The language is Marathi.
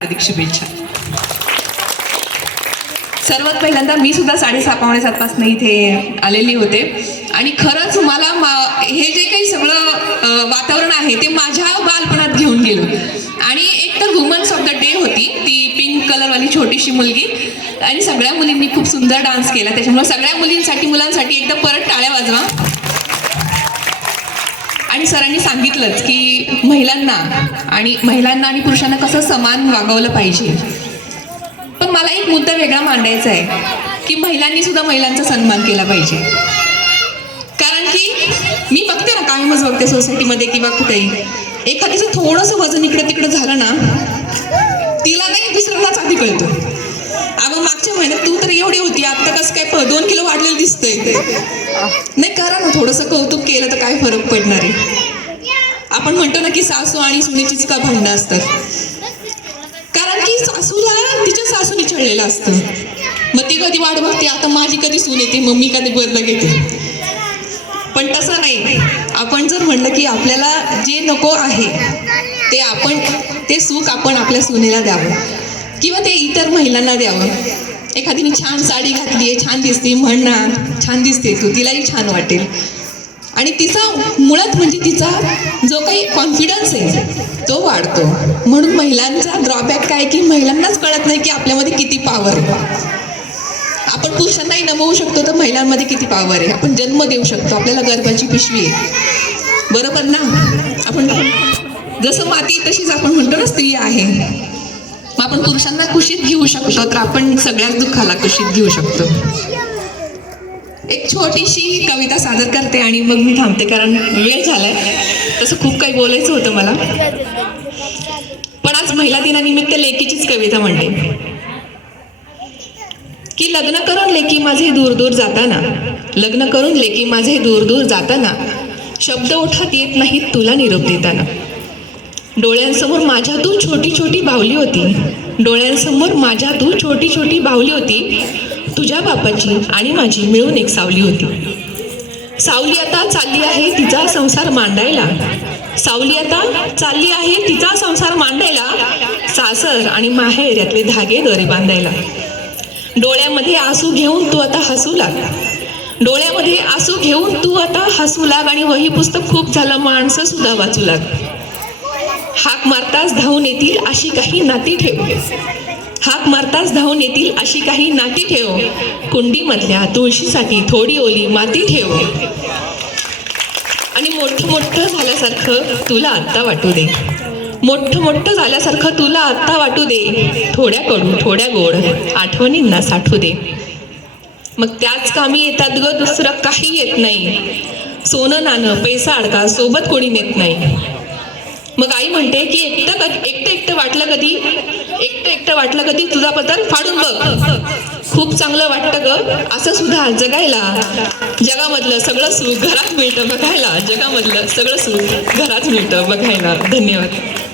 हार्दिक शुभेच्छा. सर्वात पहिल्यांदा मी सुद्धा 6:30 पासून इथे आलेली होते आणि खरंच मला हे जे काही सगळं वातावरण आहे ते माझ्या बालपणात घेऊन गेलो. आणि एक तर वुमन्स ऑफ द डे होती, ती पिंक कलरवाली छोटीशी मुलगी, आणि सगळ्या मुलींनी खूप सुंदर डान्स केला. त्याच्यामुळे सगळ्या मुलांसाठी एकदा परत टाळ्या वाजवा. आणि सरांनी सांगितलंच की महिलांना आणि पुरुषांना कसं समान वागवलं पाहिजे. पण मला एक मुद्दा वेगळा मांडायचा आहे की महिलांनी सुद्धा महिलांचा सन्मान केला पाहिजे. कारण की मी बघते ना, कायमच बघते सोसायटीमध्ये किंवा कुठेही, एखाद्याचं थोडंसं वजन इकडे तिकडे झालं ना, तिला नाही दुसऱ्यालाच आधी कळतो. अगं मागच्या महिन्यात तू तर एवढी होती, आता कसं काय 2 किलो वाढलेलं दिसतंय. नाही, करा ना, थोडंसं कौतुक केलं तर काय फरक पडणार आहे. आपण म्हणतो ना की सासू आणि सुनेचीच का भांडणं असतात, कारण की सासूला तिच्या सासूने छळलेलं असतं. मग ती कधी वाट बघते, आता माझी कधी सून येते, मग मी कधी बदला घेते. पण तसं नाही. आपण जर म्हणलं की आपल्याला जे नको आहे ते सुख आपण आपल्या सुनेला द्यावं किंवा ते इतर महिलांना द्यावं. एखादीने छान साडी घातली आहे, छान दिसते, म्हण ना छान दिसते तू, तिलाही छान वाटेल. आणि तिचा मुळात म्हणजे तिचा जो काही कॉन्फिडन्स आहे तो वाढतो. म्हणून महिलांचा ड्रॉबॅक काय की महिलांनाच कळत नाही की आपल्यामध्ये किती पॉवर आहे. आपण पुरुषांनाही नमवू शकतो, तर महिलांमध्ये किती पॉवर आहे. आपण जन्म देऊ शकतो, आपल्याला गर्भाची पिशवी आहे, बरोबर ना. आपण जसं माती तशीच आपण म्हणतो ना स्त्री आहे. मग आपण पुरुषांना कुशीत घेऊ शकतो, तर आपण सगळ्याच दुःखाला कुशीत घेऊ शकतो. एक छोटीशी कविता सादर करते आणि मग मी थांबते, कारण वेळ झालाय. तसं खूप काही बोलायचं होतं मला, पण आज महिला दिनानिमित्त लेकीचीच कविता म्हणते की लग्न करून लेकी माझे दूर दूर जाताना, लग्न करून लेकी माझे दूर दूर जाताना, शब्द ओठात येत नाहीत तुला निरोप देताना. डोळ्यांसमोर माझ्या तू छोटी छोटी बाहुली होती, डोळ्यांसमोर माझ्या तू छोटी छोटी बाहुली होती, तुझ्या बापाची आणि माझी मिळून एक सावली होती. सावली आता चालली आहे तिचा संसार मांडायला, सावली आता चालली आहे तिचा संसार मांडायला, सासर आणि माहेर यातले धागे दोरे बांधायला. डोळ्यामध्ये आसू घेऊन तू आता हसू लाग, डोळ्यामध्ये आसू घेऊन तू आता हसू लाग, आणि वही पुस्तक खूप झालं, माणसं सुद्धा वाचू लाग. हाक मारताच धावून येतील अशी काही नाती ठेव, हाक मारताच धावून येतील अशी काही नाती ठेव, कुंडीमधल्या तुळशीसाठी थोडी ओली माती ठेव. आणि मोठं मोठं झाल्यासारखं तुला आत्ता वाटू दे, मोठं मोठं झाल्यासारखं तुला आत्ता वाटू दे, थोड्या कडू थोड्या गोड आठवणींना साठू दे. मग त्याच कामी येतात ग, दुसरं काही येत नाही, सोनं नाणं पैसा अडका सोबत कोणी नेत नाही. मग आई म्हणते की एकटं वाटलं कधी तुझा पदर फाडून बघ, खूप चांगलं वाटतं ग असं सुद्धा जगायला, जगामधलं सगळं सुख घरात मिळतं बघायला, जगामधलं सगळं सुख घरात मिळतं बघायला. धन्यवाद.